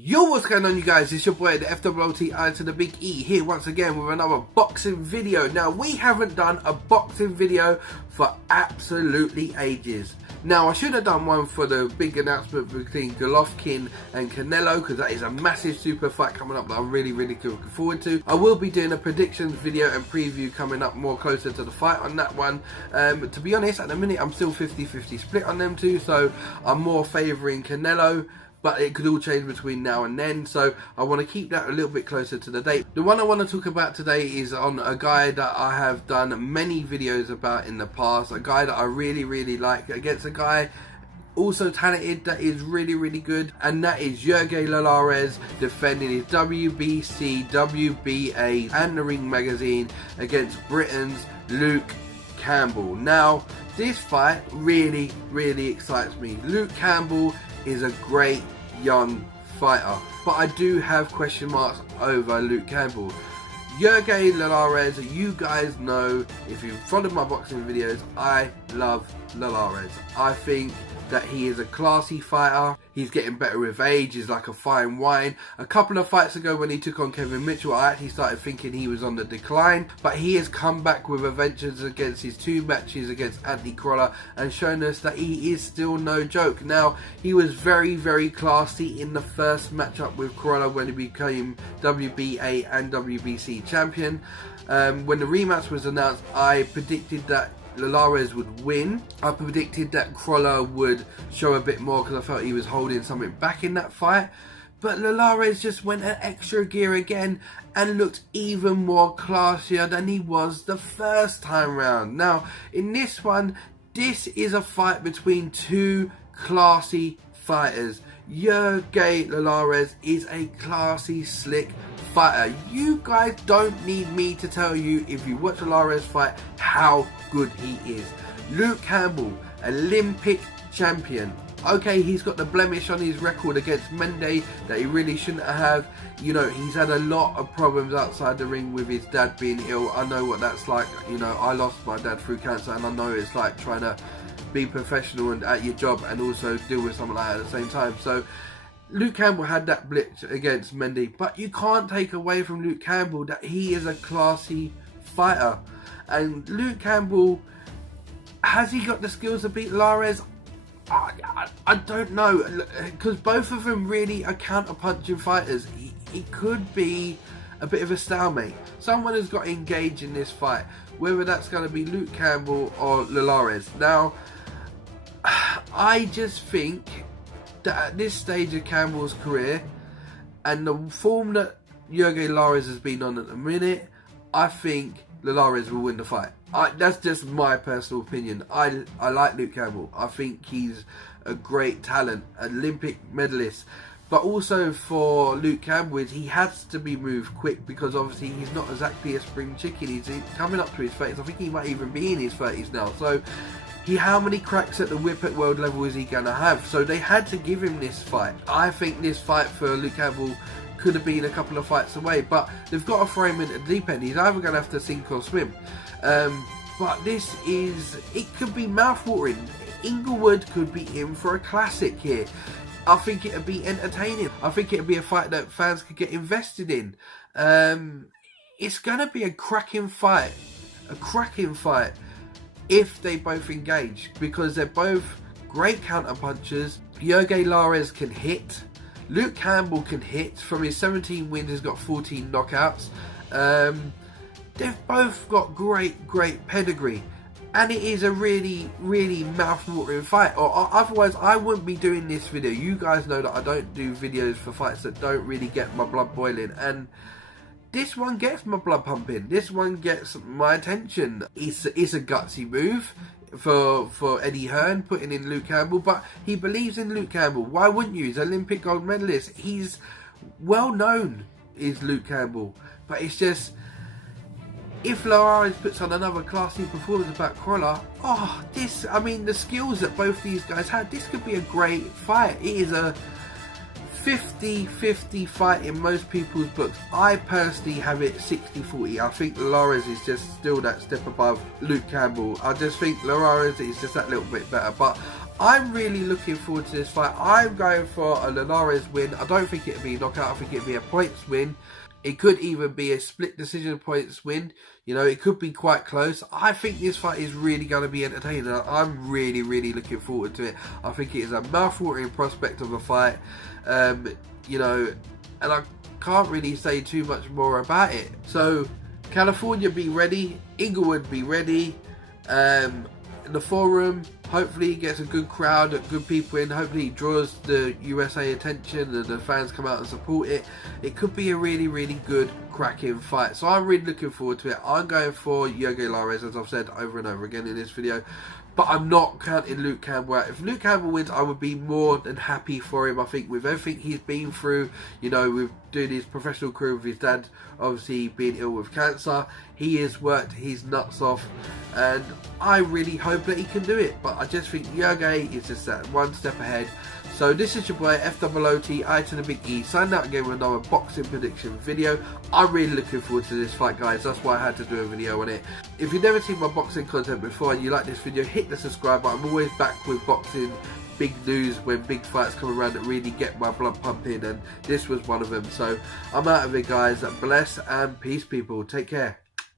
Yo, what's going on, you guys? It's your boy, the FWLT to the Big E, here once again with another boxing video. Now, we haven't done a boxing video for absolutely ages. Now, I should have done one for the big announcement between Golovkin and Canelo, because that is a massive super fight coming up that I'm really looking forward to. I will be doing a predictions video and preview coming up more closer to the fight on that one. To be honest, at the minute, I'm still 50-50 split on them two, so I'm more favouring Canelo. But it could all change between now and then, so I want to keep that a little bit closer to the date. The one I want to talk about today is on a guy that I have done many videos about in the past, a guy that I really like, against a guy also talented that is really good, and that is Jorge Linares defending his WBC, WBA and the Ring magazine against Britain's Luke Campbell. Now, this fight really excites me. Luke Campbell is a great young fighter, but I do have question marks over Luke Campbell. Jorge Linares, you guys know, if you've followed my boxing videos, I love Linares. I think that he is a classy fighter. He's getting better with age. He's like a fine wine. A couple of fights ago when he took on Kevin Mitchell, I actually started thinking he was on the decline, but he has come back with a vengeance against his two matches against Anthony Crolla and shown us that he is still no joke. Now, he was very classy in the first matchup with Crolla when he became WBA and WBC champion. When the rematch was announced, I predicted that Linares would win. I predicted that Crolla would show a bit more because I felt he was holding something back in that fight. But Linares just went an extra gear again and looked even more classier than he was the first time round. Now, in this one, this is a fight between two classy fighters. Jorge Linares is a classy, slick fighter. You guys don't need me to tell you, if you watch Linares fight, how good he is. Luke Campbell, Olympic champion. Okay, he's got the blemish on his record against Mendes that he really shouldn't have. You know, he's had a lot of problems outside the ring with his dad being ill. I know what that's like. You know, I lost my dad through cancer, and I know it's like trying to be professional and at your job and also deal with something like that at the same time. So Luke Campbell had that blitz against Mendes, but you can't take away from Luke Campbell that he is a classy fighter. And Luke Campbell, has he got the skills to beat Linares? I don't know, because both of them really are counter-punching fighters. It could be a bit of a stalemate. Someone has got to engage in this fight, whether that's going to be Luke Campbell or Linares. Now, I just think that at this stage of Campbell's career and the form that Jorge Linares has been on at the minute, I think Linares will win the fight. That's just my personal opinion. I like Luke Campbell. I think he's a great talent, Olympic medalist. But also for Luke Campbell, he has to be moved quick, because obviously he's not exactly a spring chicken. He's coming up to his 30s. I think he might even be in his 30s now. So how many cracks at the whip at world level is he going to have? So they had to give him this fight. I think this fight for Luke Campbell could have been a couple of fights away, but they've got to throw him into the deep end. He's either going to have to sink or swim. But this it could be mouthwatering. Inglewood could be in for a classic here. I think it would be entertaining. I think it would be a fight that fans could get invested in. It's going to be a cracking fight. If they both engage, because they're both great counter punchers. Jorge Linares can hit. Luke Campbell can hit. From his 17 wins, he's got 14 knockouts. They've both got great pedigree. And it is a really mouth-watering fight. Or otherwise, I wouldn't be doing this video. You guys know that I don't do videos for fights that don't really get my blood boiling. And this one gets my blood pumping. This one gets my attention. It's a gutsy move for Eddie Hearn, putting in Luke Campbell. But he believes in Luke Campbell. Why wouldn't you? He's an Olympic gold medalist. He's well known, is Luke Campbell. But it's just, if Linares puts on another classy performance about Crolla, the skills that both these guys had, this could be a great fight. It is a 50-50 fight in most people's books. I personally have it 60-40. I think Linares is just still that step above Luke Campbell. I just think Linares is just that little bit better. But I'm really looking forward to this fight. I'm going for a Linares win. I don't think it'll be a knockout. I think it'll be a points win. It could even be a split decision points win. You know, it could be quite close. I think this fight is really going to be entertaining. I'm really, really looking forward to it. I think it is a mouth-watering prospect of a fight. You know, and I can't really say too much more about it. So, California, be ready. Inglewood, be ready. The Forum, hopefully gets a good crowd, good people in. Hopefully it draws the USA attention and the fans come out and support it. It could be a really, really good, cracking fight. So I'm really looking forward to it. I'm going for Jorge Linares, as I've said over and over again in this video. But I'm not counting Luke Campbell out. If Luke Campbell wins, I would be more than happy for him. I think with everything he's been through, you know, with doing his professional career with his dad, obviously being ill with cancer, he has worked his nuts off. And I really hope that he can do it. But I just think Jorge is just that one step ahead. So this is your boy FOOT, I to the big E, signing out again with another boxing prediction video. I'm really looking forward to this fight, guys. That's why I had to do a video on it. If you've never seen my boxing content before and you like this video, hit the subscribe button. I'm always back with boxing, big news when big fights come around that really get my blood pumping, and this was one of them. So I'm out of it, guys. Bless and peace, people. Take care.